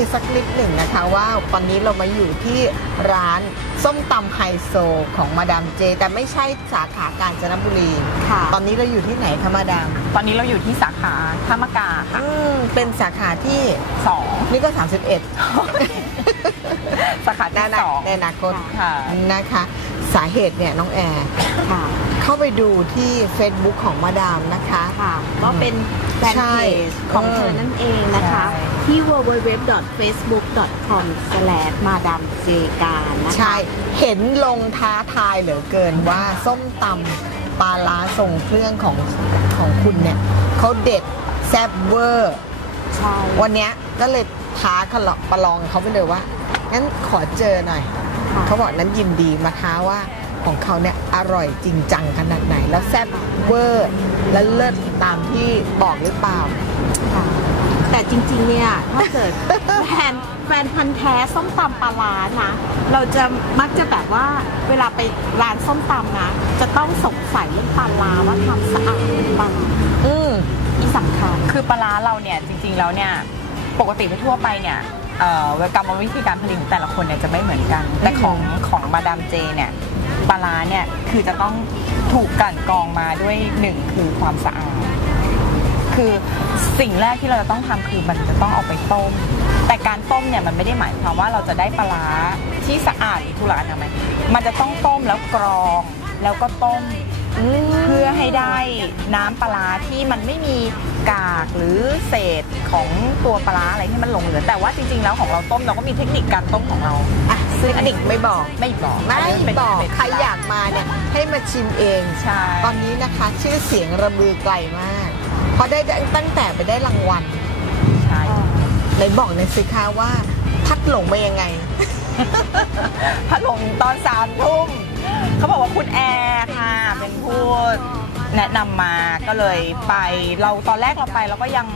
ที่นี่สักนิดหนึ่งนะคะว่าตอนนี้เรามาอยู่ที่ร้านส้มตำไฮโซของมาดามเจ แต่ไม่ใช่สาขากาญจนบุรี ค่ะ ตอนนี้เราอยู่ที่ไหนคะมาดามตอนนี้เราอยู่ที่สาขาท่ามะกาค่ะอืมเป็นสาขาที่สอง นี่ก็ 31 สาขาในที่อนาสองในอนาคตค่ะ นะคะ สาเหตุเนี่ยน้องแอร์ค่ะ เข้าไปดูที่ Facebook ของมาดามนะคะ ค่ะก็เป็นแฟนใช่เพจของเออเธอนั่นเองนะคะ ใช่ ที่ www.facebook.com/madamjgar นะคะ ใช่ เห็นลงท้าทายเหลือเกินว่าส้มตำปลาล้าทรงเครื่องของของคุณเนี่ยเขาเด็ดแซ่บเวอร์ ใช่ วันเนี้ยก็เลยท้าเขาลองประลองเขาไปเลยว่างั้นขอเจอหน่อยค่ะ เขาบอกนั้นยินดีมาท้าว่าของเขาเนี่ยอร่อยจริงจังขนาดไหน แล้วแซ่บเวอร์และเลิศตามที่บอกหรือเปล่าค่ะแต่จริงๆเนี่ยถ้าเกิดแฟนแฟนพันธ์แท้ส้มตำปลาร้านะ เราจะมักจะแบบว่าเวลาไปร้านส้มตำนะ จะต้องสงสัยเรื่องปลาร้าว่าทำสะอาดหรือเปล่าอืมที่สำคัญคือปลาร้าเราเนี่ยจริง ๆ แล้วเนี่ยปกติทั่วไปเนี่ยเอ่อ กรรมวิธีการผลิตของแต่ละคนเนี่ยจะไม่เหมือนกัน แต่ของของมาดามเจเนี่ยปลาร้าเนี่ยคือจะต้องถูกกลั่นกรองมาด้วยหนึ่งคือความสะอาดคือสิ่งแรกที่เราจะต้องทำคือมันจะต้องเอาไปต้ม แต่การต้มเนี่ยมันไม่ได้หมายความว่าเราจะได้ปลาร้าที่สะอาดหรือทุกอย่างนะไหมมันจะต้องต้มแล้วกรองแล้วก็ต้ม เพื่อให้ได้น้ำปลาร้าที่มันไม่มีกากหรือเศษของตัวปลาร้าอะไรที่มันหลงเหลือแต่ว่าจริงๆแล้วของเราต้มเราก็มีเทคนิคการต้มของเราอะซึ่งอันนี้ไม่บอกไม่บอกไม่นนี้เป็นบอกเป็นใครอยากมาเนี่ยให้มาชิมเองใช่ตอนนี้นะคะชื่อเสียงระบือไกลมากเพราะได้ตั้งแต่ไปได้รางวัลใช่ไหนบอกในอยสิคะว่าพัดหลงไปยังไง พัดลงตอนสามทุ่ม เขาบอกว่าคุณแอร์ค่ะ เป็นผู้แนะนำมาก็เลยไปเราตอนแรกเราไปเราก็ยัง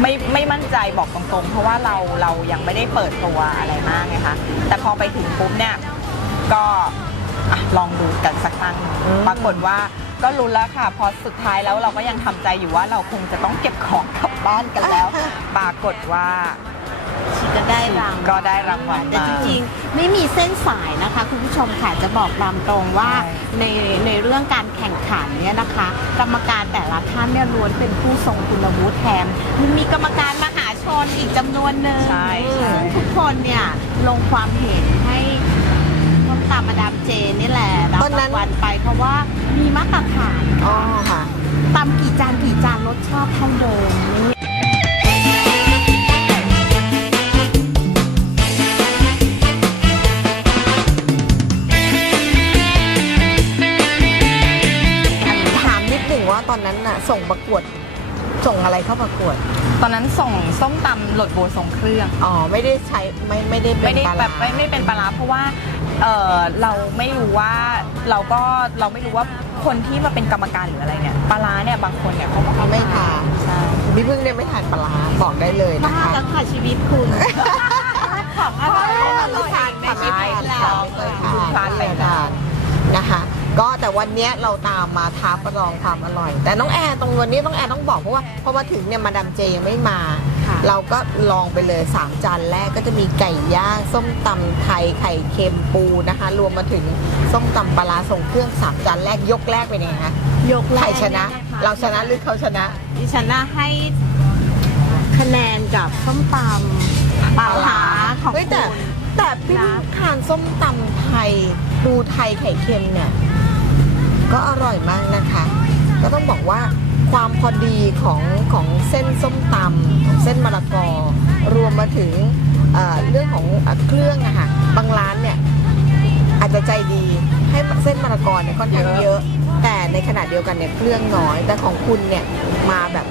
ไม่ไม่มั่นใจบอกตรงๆ เพราะว่าเราเรายังไม่ได้เปิดตัวอะไรมากไงคะแต่พอไปถึงปุ๊บเนี่ยก็อะลองดูกันสักครั้งอืมปรากฏว่าก็รู้แล้วค่ะ พอสุดท้ายแล้วเราก็ยังทำใจอยู่ว่าเราคงจะต้องเก็บของกลับบ้านกันแล้ว ปรากฏว่าก็ ได้รางวัลก็ได้รางวัลแต่มาจริงๆ ไม่มีเส้นสายนะคะ คุณผู้ชมค่ะจะบอกตามตรงว่าใช่ในในเรื่องการแข่งขันเนี่ยนะคะ กรรมการแต่ละท่านเนี่ยล้วนเป็นผู้ทรงคุณวุฒิแถมมันมีกรรมการมหาชนอีกจำนวนหนึ่งใช่ใช่ซึ่งทุกคนเนี่ยลงความเห็นให้ต้มตามมาดามเจนี่แหละรับตอนนั้นรางวัลไปเพราะว่ามีมาตรฐานอ๋อค่ะตำกี่จานกี่จานรสชาติเท่าเดิมนี่ ส่งประกวด ส่งอะไรเข้าประกวด ตอนนั้นส่งส้มตำโหลดโบทรงเครื่อง อ๋อ ไม่ได้ใช้ไม่ไม่ได้เป็นไม่ได้ปลาแบร้าบไม่ไม่เป็นปลาร้าเพราะว่าเออเราไม่รู้ว่าเราก็เราไม่รู้ว่าคนที่มาเป็นกรรมการหรืออะไรเนี่ยปลาร้าเนี่ยบางคนเนี่ยเขาก็ไม่ทาน ใช่นี่เพิ่งได้ไม่ทานปลาร้าบอกได้เลยบ้านะคะ แล้วค่ะชีวิตคุณ วันเนี้ยเราตามมาท้าประลองความอร่อย แต่น้องแอร์ตรงวันนี้น้องแอร์ต้องบอกเพราะว่าพอมาถึงเนี่ยมาดามเจยังไม่มา ค่ะ เราก็ลองไปเลย 3 จานแรกก็จะมีไก่ย่างส้มตำไทยไข่เค็มปูนะคะ รวมมาถึงส้มตำปลาร้าส่งเครื่อง3จานแรกยกแรกเป็นยังไงคะยกแรกใครชนะ ยคเราชนะหรือเขาชนะ ดิฉันน่ะให้คะแนนกับส้มตำปลาหาของเฮ้ยแต่คุณแต่พี่นะ ทานส้มตำไทยปูไทยไข่เค็มเนี่ย ก็อร่อยมากนะคะ ก็ต้องบอกว่าความพอดีของของเส้นส้มตำของเส้นมะละกอ รวมมาถึงเเรื่องของเครื่องอะค่ะบางร้านเนี่ยอาจจะใจดีให้เส้นมะละกอเนี่ยค่อนข้างเยอะ แต่ในขณะเดียวกันเนี่ยเครื่องน้อย แต่ของคุณเนี่ยมาแบบ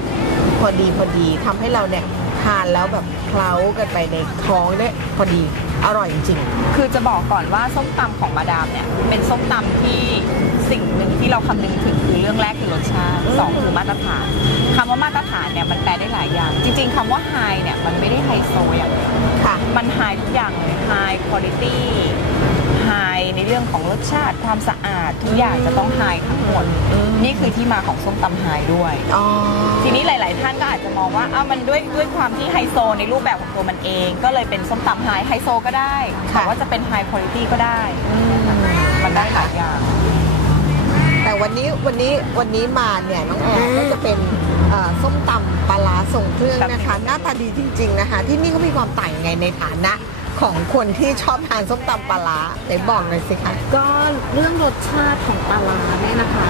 พอดีพอดีทำให้เราเนี่ยทานแล้วแบบเคล้ากันไปในท้องได้พอดีอร่อยจริง คือจะบอกก่อนว่าส้มตำของมาดามเนี่ยเป็นส้มตำที่ สิ่งหนึ่งที่เราคำนึงถึงคือเรื่องแรกคือรสชาติอืมสองคือมาตรฐานคำว่ามาตรฐานเนี่ยมันแปลได้หลายอย่าง จริง ๆคำว่าไฮเนี่ยมันไม่ได้ไฮโซอย่างเดียวๆค่ะมันไฮทุกอย่างเลยไฮคุณ i t y ไฮในเรื่องของรสชาติความสะอาดทุกอย่างจะต้องไฮทั้งหมดอืมนี่คือที่มาของส้มตำไฮด้วยอ๋อทีนี้หลาย ๆ ท่านก็อาจจะมองว่าอ้าวมันด้วยด้วยความที่ไฮโซในรูปแบบของตัวมันเอง ก็เลยเป็นส้มตำไฮไฮโซก็ได้แต่ว่าจะเป็นไฮคุณภาพก็ได้อืมมันได้หลายอย่างแต่ วันนี้วันนี้วันนี้มาเนี่ยน้องแอนก็จะเป็นเอ่อส้มตำปลาร้าส่งเครื่องนะคะ หน้าตาดีจริง ๆนะคะ ที่นี่เขามีความต่างยังไงในฐานะ ของคนที่ชอบทานส้มตำปลาร้าไหนบอกหน่อยสิคะ ก็เรื่องรสชาติของปลาร้าเนี่ยนะคะ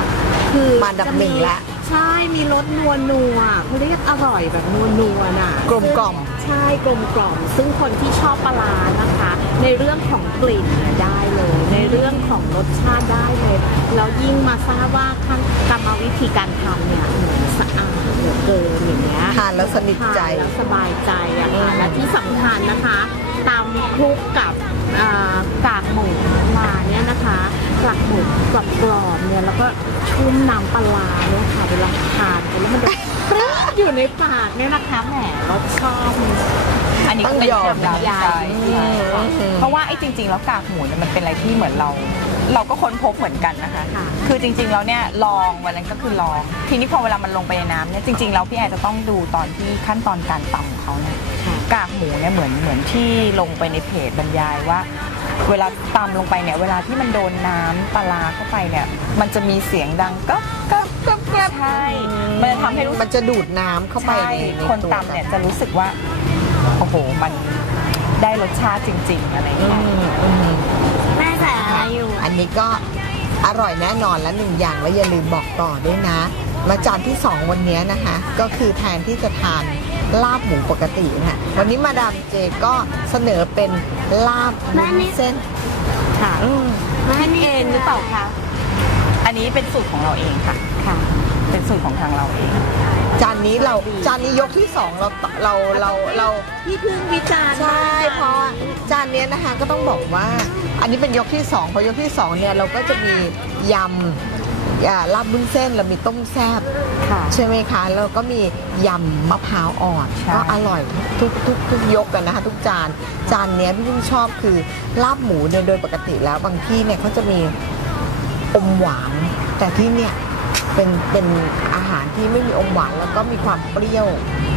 คือมาดับหนึ่งละ ใช่มีรสนัวนัวๆเขาเรียกอร่อยแบบนัวนัวๆน่ะกลมกล่อมใช่กลมกล่อม ซึ่งคนที่ชอบปลาร้านะคะ ในเรื่องของกลิ่นเนี่ยได้เลย ในเรื่องของรสชาติได้เลยแล้วยิ่งมาทราบว่าขั้นกรรมวิธีการทำเนี่ยเหมือนสะอาดเหลือเกินอย่างเงี้ย ทานแล้วสนิทใจ ทานแล้วสบายใจอะค่ะอืมและที่สำคัญนะคะตำ คลุกกับอ่ากากหมูมาเนี่ยนะคะกากหมูกรอบกรอบๆเนี่ยแล้วก็ชุ่มน้ำปลาร้าเนี่ยค่ะเวลาทานไปแล้วมันแบบปรึ๊ดอยู่ในปากเนี่ยนะคะแหมรสชาติมันอันนี้ก็เป็นต้องยอมความลับยายใช่อืมเพราะว่าไอ้จริง ๆ แล้วกากหมูเนี่ยมันเป็นอะไรที่เหมือนเรา เราก็ค้นพบเหมือนกันนะคะค่ะคือจริงๆแล้วเนี่ยลองวันนั้นก็คือลอง ทีนี้พอเวลามันลงไปในน้ำเนี่ยจริงๆแล้วพี่แอนจะต้องดูตอนที่ขั้นตอนการตำของเขาเนี่ยค่ะกากหมูเนี่ยเหมือนเหมือนที่ลงไปในเพจบรรยายว่า เวลาตำลงไปเนี่ยเวลาที่มันโดนน้ำปลาร้าเข้าไปเนี่ยมันจะมีเสียงดังก็ก็ก็ก็ใช่มันจะทำให้รู้สึกมันจะดูดน้ำเข้าไปใช่ในในคนตัวตำเนี่ยจะรู้สึกว่าโอ้โหมันได้รสชาติจริง ๆ อะไรอย่างอืเงี้ยมอืมแม่แต่ อะไรอยู่อันนี้ก็อร่อยแน่นอนและหนึ่งอย่างแล้วอย่าลืมบอกต่อด้วยนะมาจานที่ 2 วันนี้นะคะ ก็คือแทนที่จะทานลาบหมูปกตินะคะวันนี้มาดามเจก็เสนอเป็นลาบแม่นี่เส้นค่ะอืมแม่นี่เองหรือเปล่าคะอันนี้เป็นสูตรของเราเองค่ะค่ะ เป็นสูตรของทางเราเองจานนี้เราจานนี้ยกที่สองเราเราเราเรา พี่พึ่งวิจารณ์ใช่ได้เพราะว่าจานเนี้ยนะคะก็ต้องบอกว่า อันนี้เป็นยกที่2พอยกที่2เนี่ยเราก็จะมียำอ่าลาบบุ้นเส้นเรามีต้มแซ่บค่ะ ใช่ไหมคะแล้วก็มียำมะพร้าวอ่อนใช่ ก็อร่อยทุกทุกทุกยกกันนะคะ ทุกจานจานเนี้ยพี่ยิ่งชอบคือลาบหมูเนี่ยโดยปกติแล้วบางที่เนี่ยเขาจะมีอมหวาน แต่ที่เนี่ยเป็นเป็นอาหาร ที่ไม่มีอมหวานแล้วก็มีความเปรี้ยว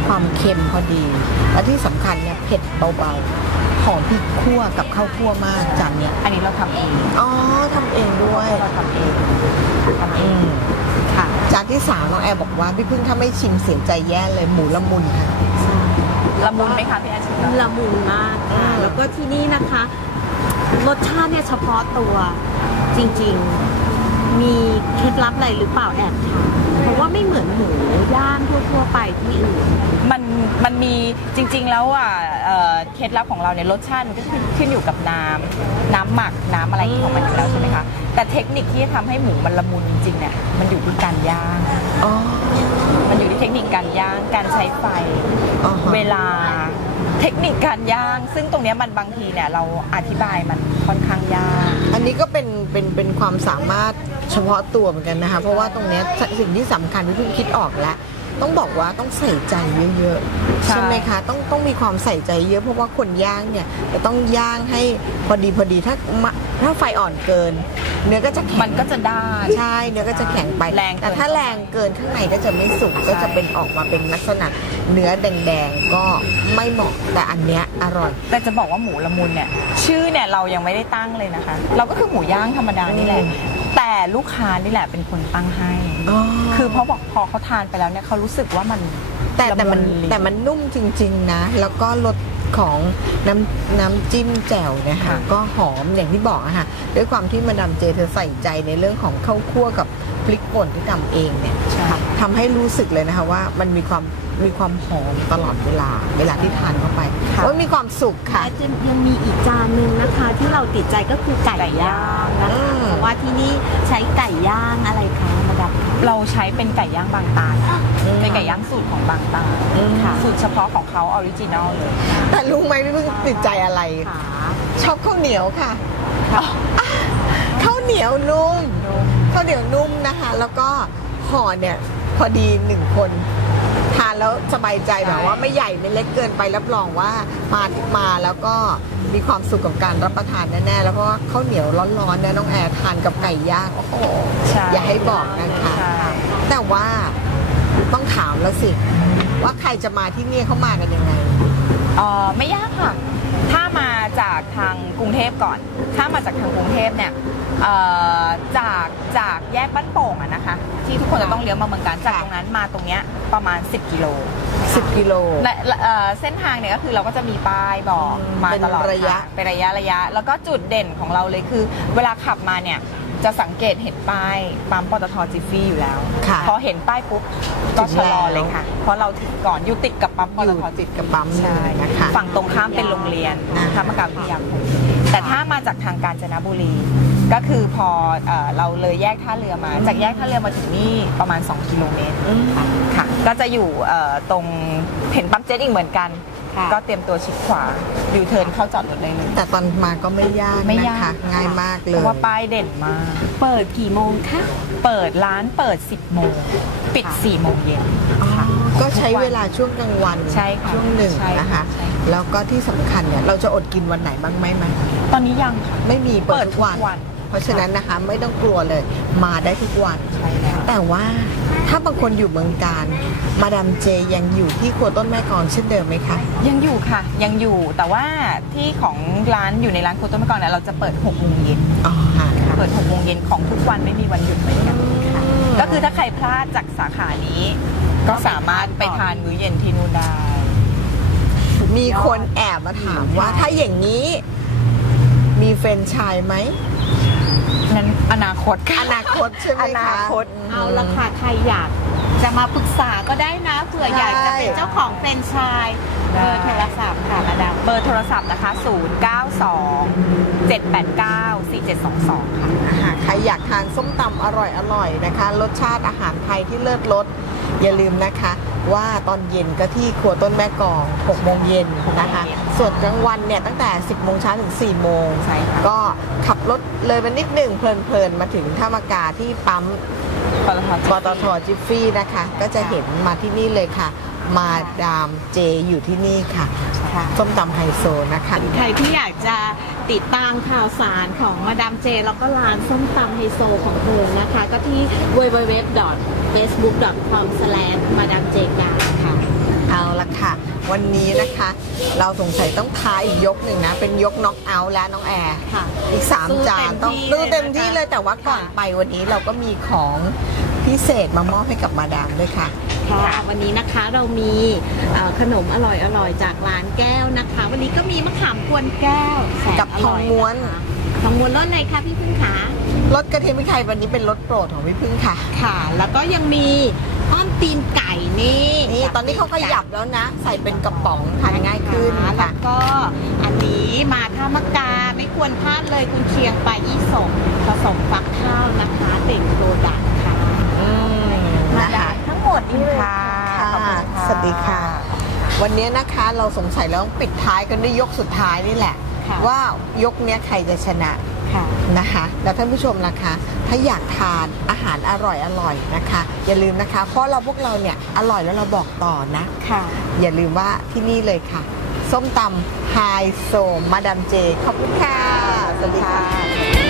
ความเค็มพอดี และที่สำคัญเนี่ยเผ็ดเบาๆหอมพริกคั่วกับข้าวคั่วมากจานเนี้ยอันนี้เราทำเองอ๋อทำเองด้วยเราทำเองทำเออืงมค่ะจานที่สามน้องแอร์บอกว่าพี่พึ่งถ้าไม่ชิมเสียใจแย่เลยหมูละมุนค่ะละมุนไหมคะพี่แอนชิมแล้วละมุนมากค่ะอืมแล้วก็ที่นี่นะคะรสชาติเนี่ยเฉพาะตัวจริงๆ มีเคล็ดลับอะไรหรือเปล่าแอบถามเพราะ ว่าไม่เหมือนหมูย่างทั่วๆไปที่อื่น มันมันมีจริงๆแล้วอะเอ่อเคล็ดลับของเราเนี่ยรสชาติมันก็ขึ้นขึ้นอยู่กับน้ำน้ำหมักน้ำอะไรของมันอยู่แล้วใช่ไหมคะแต่เทคนิคที่จะทำให้หมูมันละมุนจริงๆเนี่ยมันอยู่ที่การย่าง อ๋อมันอยู่ที่เทคนิคการย่างการใช้ไฟ อ๋อฮะ เวลาเทคนิคการย่าง ซึ่งตรงเนี้ยมันบางทีเนี่ยเราอธิบายมันค่อนข้างยากอั นนี้ก็เป็นเป็นเป็นความสามารถเฉพาะตัวเหมือนกันนะคะ เพราะว่าตรงเนี้ยสิ่งที่สำคัญที่เพิ่งคิดออกแล้ว ต้องบอกว่าต้องใส่ใจเยอะๆใช่ใช่ไหมคะ ต้องต้องมีความใส่ใจเยอะเพราะว่าคนย่างเนี่ยจะต้องย่างให้พอดีพอดีถ้ามะถ้าไฟอ่อนเกิน เนื้อก็จะแข็งมันก็จะด้าน ใช่เนื้อก็จะแข็งไปแรงเกินแต่ถ้าแรงเกินข้างในก็จะไม่สุกก็จะเป็นออกมาเป็นลักษณะเนื้อแดงๆก็ไม่เหมาะแต่อันเนี้ยอร่อย แต่จะบอกว่าหมูละมุนเนี่ยชื่อเนี่ยเรายังไม่ได้ตั้งเลยนะคะ เราก็คือหมูย่างธรรมดานี่แหละอืม แต่ลูกค้านี่แหละเป็นคนตั้งให้ คือเพราะบอกพอเขาทานไปแล้วเนี่ยเขารู้สึกว่ามันแต่แต่มันละมุนลิ้นแต่มันนุ่มจริง ๆ นะ แล้วก็รส ของน้ำน้ำจิ้มแจ่วเนี่ยค่ะค่ะก็หอมอย่างที่บอกอะค่ะด้วยความที่มาดามเจเธอใส่ใจในเรื่องของข้าวคั่วกับพริกป่นที่ทำเองเนี่ยใช่ ทำให้รู้สึกเลยนะคะว่ามันมีความมีความหอมตลอดเวลา เวลาที่ทานเข้าไปค่ะว่ามีความสุขค่ะ และจะยังมีอีกจานหนึ่งนะคะที่เราติดใจก็คือไก่ย่างนะอืคะม เพราะว่าที่นี่ใช้ไก่ย่างอะไรคะมาดามคะ เราใช้เป็นไก่ย่างบางตาลเป็นไก่ย่างสูตรของบางตาลอืมค่ะสูตรเฉพาะของเขาออริจินอลเลย แต่รู้ไหมพี่เพิ่งติดใจอะไรขาชอบข้าวเหนียวค่ะข้าวเหนียวนุ่มข้าวเหนียวนุ่มนะคะ แล้วก็ห่อเนี่ยพอดีหนึ่งคนทานแล้วสบายใจแบบว่าไม่ใหญ่ไม่เล็กเกินไปรับรองว่ามาที่มาแล้วก็มีความสุขกับการรับประทานแน่ๆแล้วเพราะว่าข้าวเหนียวร้อนๆนะน้องแอร์ทานกับไก่ย่างโอ้โหใช่อย่าให้บอกนะคะใช่ แต่ว่าต้องถามแล้วสิ ว่าใครจะมาที่นี่เขามากันยังไง เอ่อไม่ยากค่ะ ถ้ามาจากทางกรุงเทพก่อน ถ้ามาจากทางกรุงเทพเนี่ยเอ่อจากจากแยกบ้านโป่งอะนะคะ ที่ทุกคนจะต้องเลี้ยวมาเมืองการจากตรงนั้นมาตรงเนี้ยประมาณ 10 กิโล 10 กิโลและเอ่อเส้นทางเนี่ยก็คือเราก็จะมีป้ายบอกอืมมาตลอดเป็นระยะทางเป็นระยะระยะ แล้วก็จุดเด่นของเราเลยคือ เวลาขับมาเนี่ย จะสังเกตเห็นป้ายปั๊มปตทจิฟฟี่อยู่แล้วค่ะพอเห็นป้ายปุ๊บก็ชะลอเลยค่ะ เพราะเราถึงก่อนอยู่ติดกับปั๊มปอตยู่ทติดกับปั๊มเลใช่ยนะคะฝั่งตรงข้ามเป็นโรงเรียนอ่าธรรมกาวิทยาคมแต่ถ้ามาจากทางกาญจนบุรี ก็คือพอเอ่อเราเลยแยกท่าเรือมา จากแยกท่าเรือมาถึงนี่ประมาณ 2 กิโลเมตรอืมค่ะก็จะอยู่เอ่อตรงเห็นปั๊มเจ็ตอีกเหมือนกัน ค่ะก็เตรียมตัวชิดขวายูเทิร์นเข้าจอดรถได้เลย แต่ตอนมาก็ไม่ยากไม่นะยากคะง่ายมากเพเลยราะว่าป้ายเด่นมาก เปิดกี่โมงคะ เปิดร้านเปิด 10 โมง ปิด ค่ะ 4 โมงเย็นค่ะ ก็ใช้เวลาช่วงกลางวันใช่ค่ะช่วงหนึ่งใช่นะคะ ใช่แล้วก็ที่สำคัญเนี่ยเราจะอดกินวันไหนบ้างไหมไหมตอนนี้ยังค่ะ ไม่มีเปิเปิดดทุทุกกวัน วัน เพราะฉะนั้นนะคะไม่ต้องกลัวเลยมาได้ทุกวัน ใช่แล้ว แต่ว่าถ้าบางคนอยู่เมืองการมาดามเจยังอยู่ที่ครัวต้นแม่กลองเช่นเดิมไหมคะ ยังอยู่ค่ะ ยังอยู่แต่ว่าที่ของร้านอยู่ในร้านครัวต้นมะกอกเนี่ยเราจะเปิด6โมงเย็นอ๋อค่ะเปิด6โมงเย็นของทุกวันไม่มีวันหยุดเหมือนกันค่ะก็คือถ้าใครพลาดจากสาขานี้ ก็สามารถไปทานมื้อเย็นที่นู่นได้ มีคนแอบมาถามว่า ถ้าอย่างนี้มีแฟรนไชายไหม นั้นอนาคตค่ะอนาคตใช่ไหมคะ อนาคต เอาละค่ะใครอยากจะมาปรึกษาก็ได้นะเผื่ออยากจะเป็นเจ้าของแฟรนไชส์เบอร์โทรศัพท์ค่ะมาดามเบอร์โทรศัพท์นะคะ 092 789 4722 ค่ะอาหารใครอยากทานส้มตำอร่อยอร่อยนะคะ รสชาติอาหารไทยที่เลิศรส อย่าลืมนะคะว่าตอนเย็นก็ที่ครัวต้นแม่กลอง6โมงเย็นนะคะหกโมงเย็นส่วนกลางวันเนี่ยตั้งแต่ 10 โมงเช้าถึง 4 โมงใช่ค่ะก็ขับรถเลยไปนิดหนึ่งเพลินๆ มาถึงท่ามากาที่ปั๊มปตทปตทจิฟฟี่นะคะ ก็จะเห็นมาที่นี่เลยค่ะ มาดามเจอยู่ที่นี่ค่ะค่ะ ส้มตำไฮโซนะคะ ใครที่อยากจะติดตามข่าวสารของมาดามเจ แล้วก็ร้านส้มตำไฮโซของเธอนะคะ ก็ที่ www.facebook.com มาดามเจการค่ะ เอาละค่ะ วันนี้นะคะ เราสงสัยต้องท้าอีกยกหนึ่งนะ เป็นยกน็อกเอาท์แล้วน้องแอร์ค่ะอีกสู้3จานเต็มต้องที่ดูเต็มเลยนะคะที่เลยแต่ว่าก่อนค่ะไปวันนี้เราก็มีของ พิเศษมามอบให้กับมาดามด้วยค่ะ ค่ะวันนี้นะคะเรามีเอ่อขนมอร่อยๆจากร้านแก้วนะคะ วันนี้ก็มีมะขามกวนแก้วแสนกับอทร่องยม้วนนะคะทองม้วนรสไหนคะพี่พึ่งขารสกระเทียมพริกไทยวันนี้เป็นรสโปรดของพี่พึ่งค่ะ ค่ะ แล้วก็ยังมีอ้อมตีนไก่นี่นี่ตอนนี้เขาขยับแล้วนะ ใส่เป็นกระป๋องทานง่ายขึ้นค่ะแล้ค่ะ วก็อันนี้มาท่ามะกาไม่ควรพลาดเลยคุณเชียงปลายี่สกผสมฟักข้าวนะคะเด่นโปรดักต์ค่ะอืมมา นะดาคะมทั้งหมดนี่เลยค่ะค่ะขอบคุณค่ะสวัสดีค่ะ วันนี้นะคะเราสงสัยแล้วต้องปิดท้ายกันด้วยยกสุดท้ายนี่แหละค่ะว่ายกเนี้ยใครจะชนะค่ะนะคะ แล้วท่านผู้ชมนะคะ ถ้าอยากทานอาหารอร่อยอร่อยๆนะคะ อย่าลืมนะคะ เพราะเราพวกเราเนี่ยอร่อยแล้วเราบอกต่อนะค่ะ อย่าลืมว่าที่นี่เลยค่ะ ส้มตำไฮโซมาดามเจ ขอบคุณค่ะ สวัสดีค่ะ